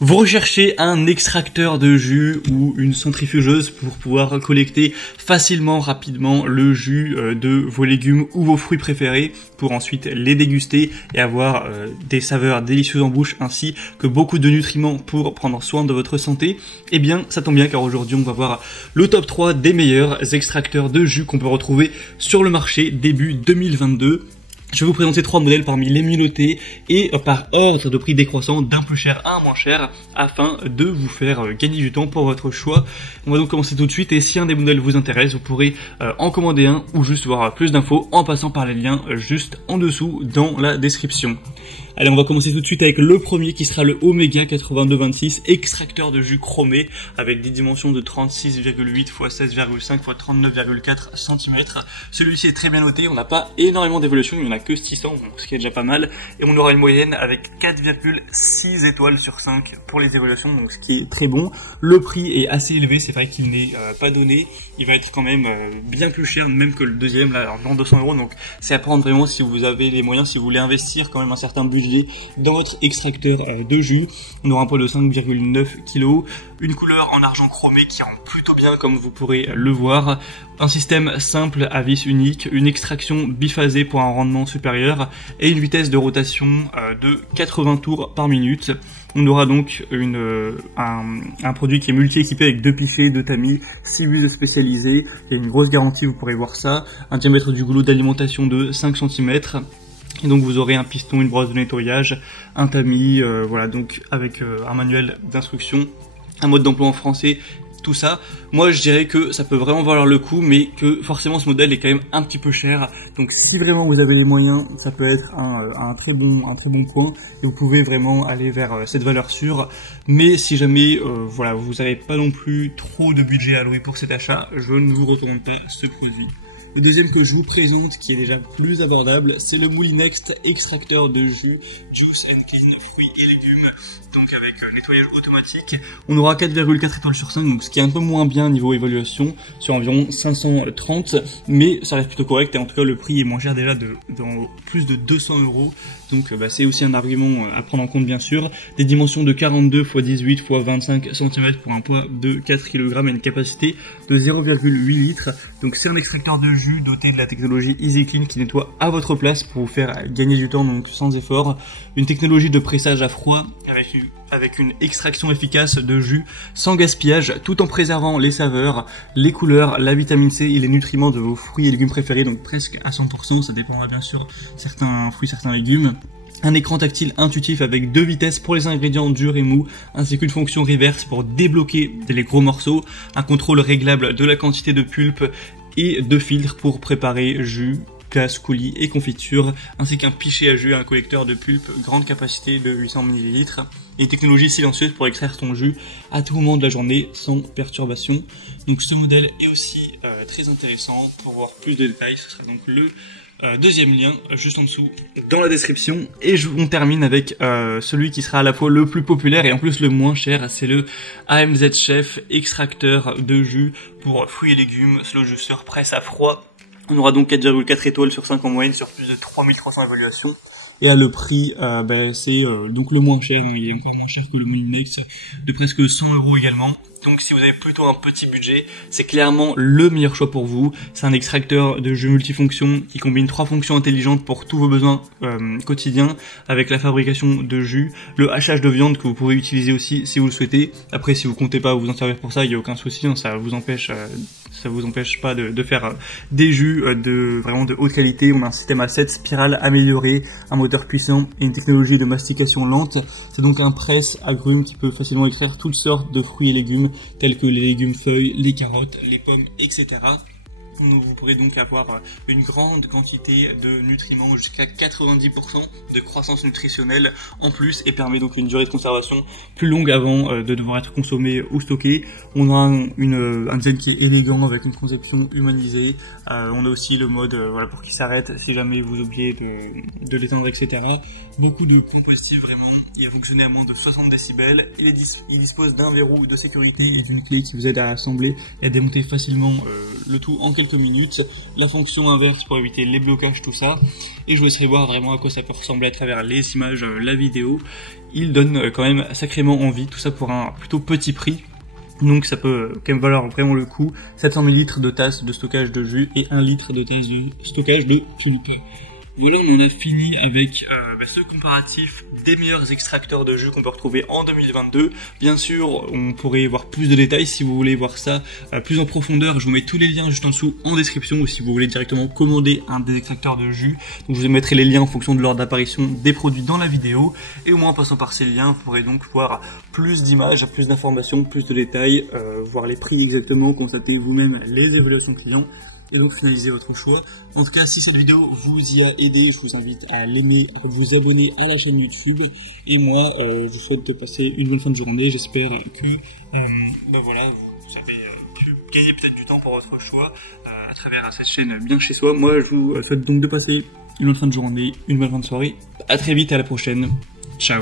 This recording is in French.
Vous recherchez un extracteur de jus ou une centrifugeuse pour pouvoir collecter facilement, rapidement le jus de vos légumes ou vos fruits préférés pour ensuite les déguster et avoir des saveurs délicieuses en bouche ainsi que beaucoup de nutriments pour prendre soin de votre santé. Eh bien, ça tombe bien car aujourd'hui on va voir le top 3 des meilleurs extracteurs de jus qu'on peut retrouver sur le marché début 2022. Je vais vous présenter 3 modèles parmi les mieux notés et par ordre de prix décroissant d'un plus cher à un moins cher afin de vous faire gagner du temps pour votre choix. On va donc commencer tout de suite et si un des modèles vous intéresse, vous pourrez en commander un ou juste voir plus d'infos en passant par les liens juste en dessous dans la description. Allez, on va commencer tout de suite avec le premier qui sera le Omega 8226 extracteur de jus chromé avec des dimensions de 36,8 x 16,5 x 39,4 cm. Celui-ci est très bien noté, on n'a pas énormément d'évolution, il n'y en a que 600, ce qui est déjà pas mal. Et on aura une moyenne avec 4,6 étoiles sur 5 pour les évaluations, donc ce qui est très bon. Le prix est assez élevé, c'est vrai qu'il n'est pas donné, il va être quand même bien plus cher même que le deuxième, là, environ 200 €, donc c'est à prendre vraiment si vous avez les moyens, si vous voulez investir quand même un certain budget dans votre extracteur de jus. On aura un poids de 5,9 kg, une couleur en argent chromé qui rend plutôt bien comme vous pourrez le voir, un système simple à vis unique, une extraction biphasée pour un rendement supérieur et une vitesse de rotation de 80 tours par minute. On aura donc un produit qui est multi-équipé avec 2 pichets, 2 tamis, 6 buses spécialisées, il y a une grosse garantie, vous pourrez voir ça, un diamètre du goulot d'alimentation de 5 cm. Et donc vous aurez un piston, une brosse de nettoyage, un tamis, voilà, donc avec un manuel d'instruction, un mode d'emploi en français, tout ça. Moi je dirais que ça peut vraiment valoir le coup, mais que forcément ce modèle est quand même un petit peu cher. Donc si vraiment vous avez les moyens, ça peut être un très bon point et vous pouvez vraiment aller vers cette valeur sûre. Mais si jamais voilà, vous n'avez pas non plus trop de budget alloué pour cet achat, je ne vous recommande pas ce produit. Le deuxième que je vous présente, qui est déjà plus abordable, c'est le Moulinex extracteur de jus Juice and Clean fruits et légumes, donc avec nettoyage automatique. On aura 4,4 étoiles sur 5, donc ce qui est un peu moins bien niveau évaluation, sur environ 530, mais ça reste plutôt correct et en tout cas le prix est moins cher déjà dans plus de 200 €. Donc c'est aussi un argument à prendre en compte bien sûr. Des dimensions de 42 x 18 x 25 cm pour un poids de 4 kg et une capacité de 0,8 litres. Donc c'est un extracteur de jus doté de la technologie Easy Clean qui nettoie à votre place pour vous faire gagner du temps donc sans effort. Une technologie de pressage à froid avec une extraction efficace de jus sans gaspillage tout en préservant les saveurs, les couleurs, la vitamine C et les nutriments de vos fruits et légumes préférés, donc presque à 100%, ça dépendra bien sûr certains fruits, certains légumes. Un écran tactile intuitif avec 2 vitesses pour les ingrédients durs et mous, ainsi qu'une fonction reverse pour débloquer les gros morceaux, un contrôle réglable de la quantité de pulpe et 2 filtres pour préparer jus, glace, coulis et confiture, ainsi qu'un pichet à jus et un collecteur de pulpe grande capacité de 800 ml, et une technologie silencieuse pour extraire ton jus à tout moment de la journée sans perturbation. Donc ce modèle est aussi très intéressant. Pour voir plus de détails, ce sera donc le deuxième lien juste en dessous dans la description. Et on termine avec celui qui sera à la fois le plus populaire et en plus le moins cher, c'est le AMZ Chef extracteur de jus pour fruits et légumes, slow juicer presse à froid. On aura donc 4,4 étoiles sur 5 en moyenne sur plus de 3300 évaluations. Et à le prix, c'est donc le moins cher, mais il est encore moins cher que le Moulinex, de presque 100 € également. Donc si vous avez plutôt un petit budget, c'est clairement le meilleur choix pour vous. C'est un extracteur de jus multifonction qui combine 3 fonctions intelligentes pour tous vos besoins quotidiens, avec la fabrication de jus, le hachage de viande que vous pouvez utiliser aussi si vous le souhaitez. Après, si vous comptez pas vous en servir pour ça, il n'y a aucun souci, hein, ça vous empêche pas de faire des jus vraiment de haute qualité. On a un système à 7 spirales amélioré, un moteur puissant et une technologie de mastication lente. C'est donc un presse-agrumes qui peut facilement extraire toutes sortes de fruits et légumes tels que les légumes feuilles, les carottes, les pommes, etc. Vous pourrez donc avoir une grande quantité de nutriments, jusqu'à 90% de croissance nutritionnelle en plus, et permet donc une durée de conservation plus longue avant de devoir être consommé ou stocké. On a un design qui est élégant avec une conception humanisée. On a aussi le mode voilà, pour qu'il s'arrête si jamais vous oubliez de l'éteindre, etc. Beaucoup de compostif vraiment. Il va fonctionner à moins de 60 décibels. Il dispose d'un verrou de sécurité et d'une clé qui vous aide à assembler et à démonter facilement le tout en quelques quelques minutes, la fonction inverse pour éviter les blocages, tout ça, et je vous laisserai voir vraiment à quoi ça peut ressembler à travers les images, la vidéo. Il donne quand même sacrément envie, tout ça pour un plutôt petit prix. Donc ça peut quand même valoir vraiment le coup. 700 ml de tasse de stockage de jus et 1 litre de tasse de stockage de pulpe. Voilà, on en a fini avec ce comparatif des meilleurs extracteurs de jus qu'on peut retrouver en 2022. Bien sûr, on pourrait voir plus de détails si vous voulez voir ça plus en profondeur. Je vous mets tous les liens juste en dessous en description, ou si vous voulez directement commander un des extracteurs de jus. Donc je vous mettrai les liens en fonction de l'ordre d'apparition des produits dans la vidéo. Et au moins en passant par ces liens, vous pourrez donc voir plus d'images, plus d'informations, plus de détails, voir les prix exactement, constater vous-même les évaluations clients. Et donc finaliser votre choix. En tout cas, si cette vidéo vous y a aidé, je vous invite à l'aimer, à vous abonner à la chaîne YouTube. Et moi, je vous souhaite de passer une bonne fin de journée. J'espère que voilà, vous avez pu gagner peut-être du temps pour votre choix à travers cette chaîne bien chez soi. Moi, je vous souhaite donc de passer une bonne fin de journée, une bonne fin de soirée. À très vite, à la prochaine. Ciao.